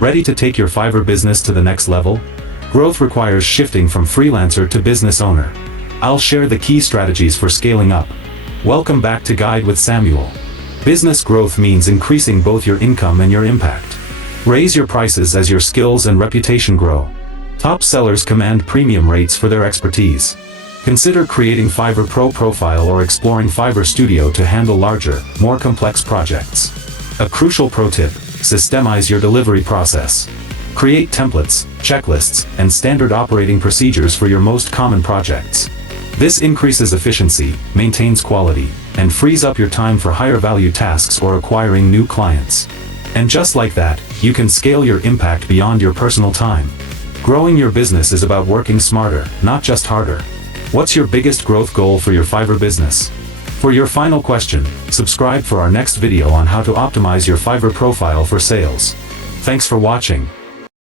Ready to take your Fiverr business to the next level? Growth requires shifting from freelancer to business owner. I'll share the key strategies for scaling up. Welcome back to Guide with Samuel. Business growth means increasing both your income and your impact. Raise your prices as your skills and reputation grow. Top sellers command premium rates for their expertise. Consider creating Fiverr Pro profile or exploring Fiverr Studio to handle larger, more complex projects. A crucial pro tip: systemize your delivery process. Create templates, checklists, and standard operating procedures for your most common projects. This increases efficiency, maintains quality, and frees up your time for higher value tasks or acquiring new clients. And just like that, you can scale your impact beyond your personal time. Growing your business is about working smarter, not just harder. What's your biggest growth goal for your Fiverr business? For your final question, subscribe for our next video on how to optimize your Fiverr profile for sales. Thanks for watching.